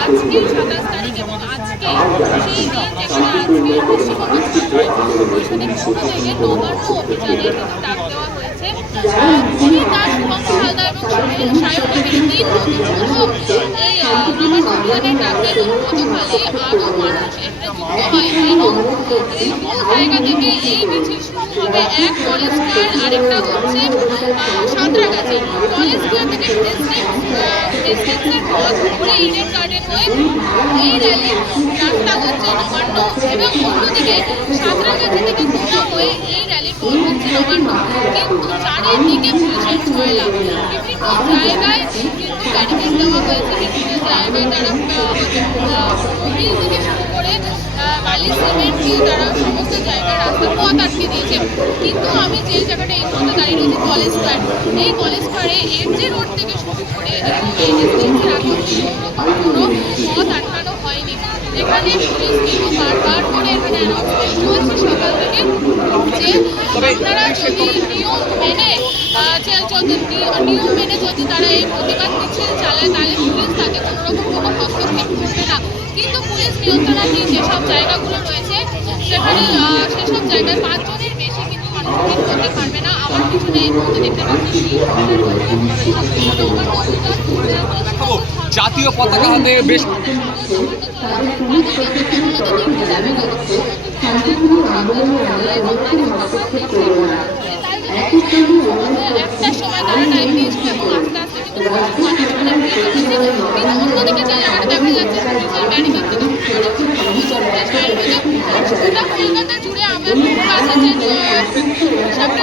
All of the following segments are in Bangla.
আজকে সাতাশ তারিখ এবং আজকে সেই দিন আজকে পরিষদের পক্ষ থেকে নবান্ন অভিযানে কিন্তু দেওয়া হয়েছে খুবই তার প্রথম এই আরেকটা হচ্ছে এই র্যালি রাস্তা হচ্ছে এবং অন্যদিকে থেকে গোটা হয়ে এই র্যালির কিন্তু চারিদিকে পুলিশের ঝামেলা বিভিন্ন জায়গায় কিন্তু ব্যারিকেড দেওয়া হয়েছে বিভিন্ন জায়গায় তারা মোবিল থেকে শুরু করে বালি সিমেন্ট দিয়ে তারা সমস্ত জায়গায় রাস্তা পথ আটকে দিয়েছে। কিন্তু আমি যে জায়গাটা এই মুহূর্তে দাঁড়িয়ে রয়েছি কলেজ স্কোয়ার এই কলেজ স্কোয়ারে এমজে রোড থেকে শুরু করে এবং এই ডিস্ট্রিক্টের এখন কোনো পথ আটকানো হয়নি। এখানে পুলিশ কিন্তু বারবার করে এখানে অ্যানাউন্সমেন্ট চলছে সকাল থেকে যে আপনারা যদি নিয়ম মেনে নিয়ম মেনে যদি তারা এই প্রতিবাদ মিছিল চালায় তাহলে পুলিশ তাকে কোনো রকম কোনো হস্তক্ষেপ করবে না কিন্তু পুলিশ নিয়ন্ত্রণাধীন যেসব জায়গাগুলো রয়েছে সেখানে সেসব জায়গায় পাঁচজনের বেশি কিন্তু মানুষ ভিড় করতে পারবে না। আমার পিছনে এই মুহূর্তে দেখতে পাচ্ছি জাতীয় পতাকা হাতে বেশ একটা সময় তারা টাইম দিয়েছিল এবং আস্তে আস্তে কিন্তু মানুষ অনেক ভিড় করেছে। কিন্তু অন্যদিকে যে জায়গাটা দেখা যাচ্ছে পুলিশের ব্যারিকেড থেকে শুরু করে প্রচুর পুলিশ লাইন রয়েছে। গোটা কলকাতা জুড়ে আমার কাছে যে হিসাবটা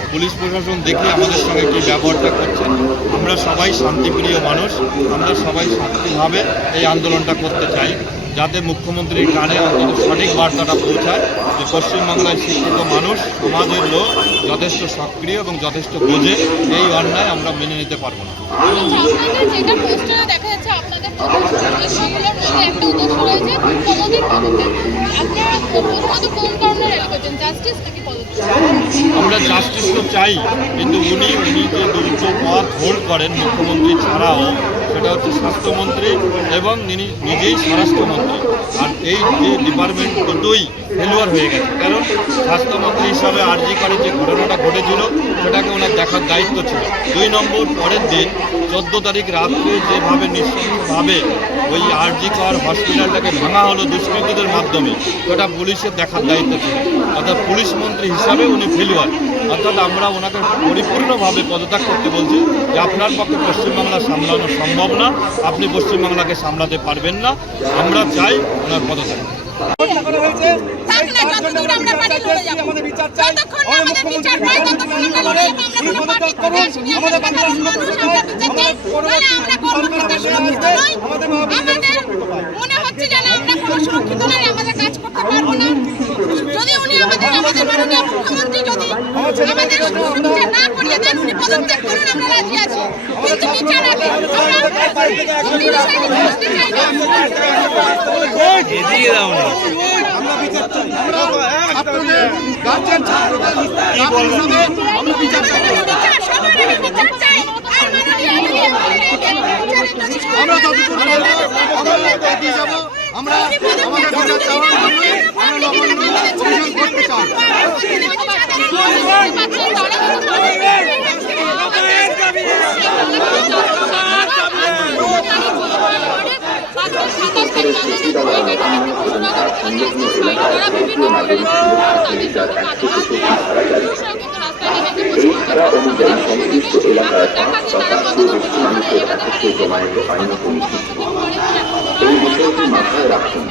পুলিশ প্রশাসন দেখে আমাদের সঙ্গে কী ব্যবহারটা করছে। আমরা সবাই শান্তিপ্রিয় মানুষ, আমরা সবাই শান্তিভাবে এই আন্দোলনটা করতে চাই, যাতে মুখ্যমন্ত্রীর কানে অন্তত সঠিক বার্তাটা পৌঁছায় যে পশ্চিমবাংলায় শিক্ষিত মানুষ, সমাজের লোক যথেষ্ট সক্রিয় এবং যথেষ্ট বোঝে, এই অন্যায় আমরা মেনে নিতে পারব না। আমরা জাস্টিস তো চাই কিন্তু উনি উনি যে পথ হোল্ড করেন মুখ্যমন্ত্রী ছাড়াও। সেটা হচ্ছে স্বাস্থ্যমন্ত্রী এবং নিজেই স্বরাষ্ট্রমন্ত্রী। আর এই যে ডিপার্টমেন্ট দুটোই ফেলুয়ার হয়ে গেছে। কারণ স্বাস্থ্যমন্ত্রী হিসাবে আরজি করে যে ঘটনাটা ঘটেছিল, সেটাকে ওনার দেখার দায়িত্ব ছিল। দুই নম্বর পরের দিন, চোদ্দ তারিখ রাত্রে যেভাবে নিঃসঙ্গভাবে ওই আরজি কর হসপিটালটাকে ভাঙা হলো দুষ্কৃতীদের মাধ্যমে, সেটা পুলিশের দেখার দায়িত্ব ছিল। অর্থাৎ পুলিশ মন্ত্রী হিসাবে উনি ফেলুয়ার অর্থাৎ আমরা ওনাকে পরিপূর্ণভাবে পদত্যাগ করতে বলছি যে আপনার পক্ষে পশ্চিমবাংলা সামলানো সম্ভব না। আপনি পশ্চিমবাংলাকে সামলাতে পারবেন না। আমরা চাই ওনার। আমাদের বিচার চাই মনে হচ্ছে যেন আমরা কোনো সুরক্ষিত আমাদের কাজ করতে পারব না। যদি উনি আমাদের আমাদের মাননীয় মুখ্যমন্ত্রী যদি আমাদের সুরক্ষা না করিয়ে দেন করুন আমরা রাজি আছি। কিন্তু বিচার আগে আমরা চাই আমরা বিচার চাই আমরা ছাত্রদের গার্জিয়ান ছাত্রদের দাবি হিসাবে আমরা বিচার চাই। আমরা আমরা এগিয়ে যাব আমরা আমাদের বিচার চাওয়ার জন্যই আমরা নবান্ন অভিযান করতে চাই এছাড়া অনুযায়ী সংশ্লিষ্ট এলাকায় পাঁচ তথা সুরক্ষিত মানুষের কাছে জমায়েত আইন কমিটি এই বিষয়টি মাথায় রাখুন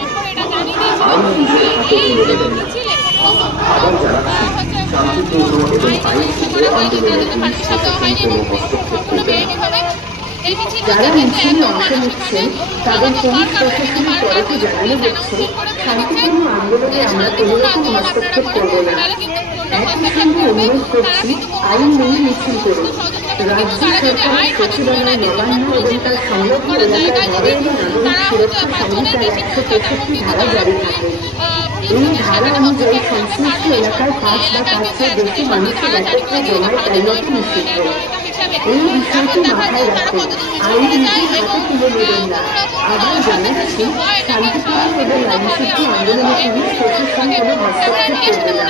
আইন নিজের হাতে তুলে নেবেন আবার জানাচ্ছি শান্তিপূর্ণ এবং আইনশৃঙ্খলা আন্দোলনে পুলিশ প্রশাসন কোনো হস্তক্ষেপ যারা মিছিলে অংশ নিচ্ছেন, তাদের পুলিশ প্রশাসনের তরফে জানানো হচ্ছে, শান্তিপূর্ণ আন্দোলনে আমরা কোনো রকম হস্তক্ষেপ করব না। একই সঙ্গে অনুরোধ করছি, আইন মেনে মিছিল করুন। রাজ্য সরকার প্রতিবেদনে নবান্ন এবং তার সংলগ্ন বাস বা কাছে দেখে মানুষকে ব্যাকুল জমায়েত তাড়িয়ে রাখতে হবে এই বিষয়টি মাথায় রাখুন আইন নীতি হাতে তুলে নেবেন না। আবার জানাচ্ছি শান্তিপূর্ণ এবং আন্দোলনে কোনো প্রশাসন কোনো হস্তক্ষেপ করবে না।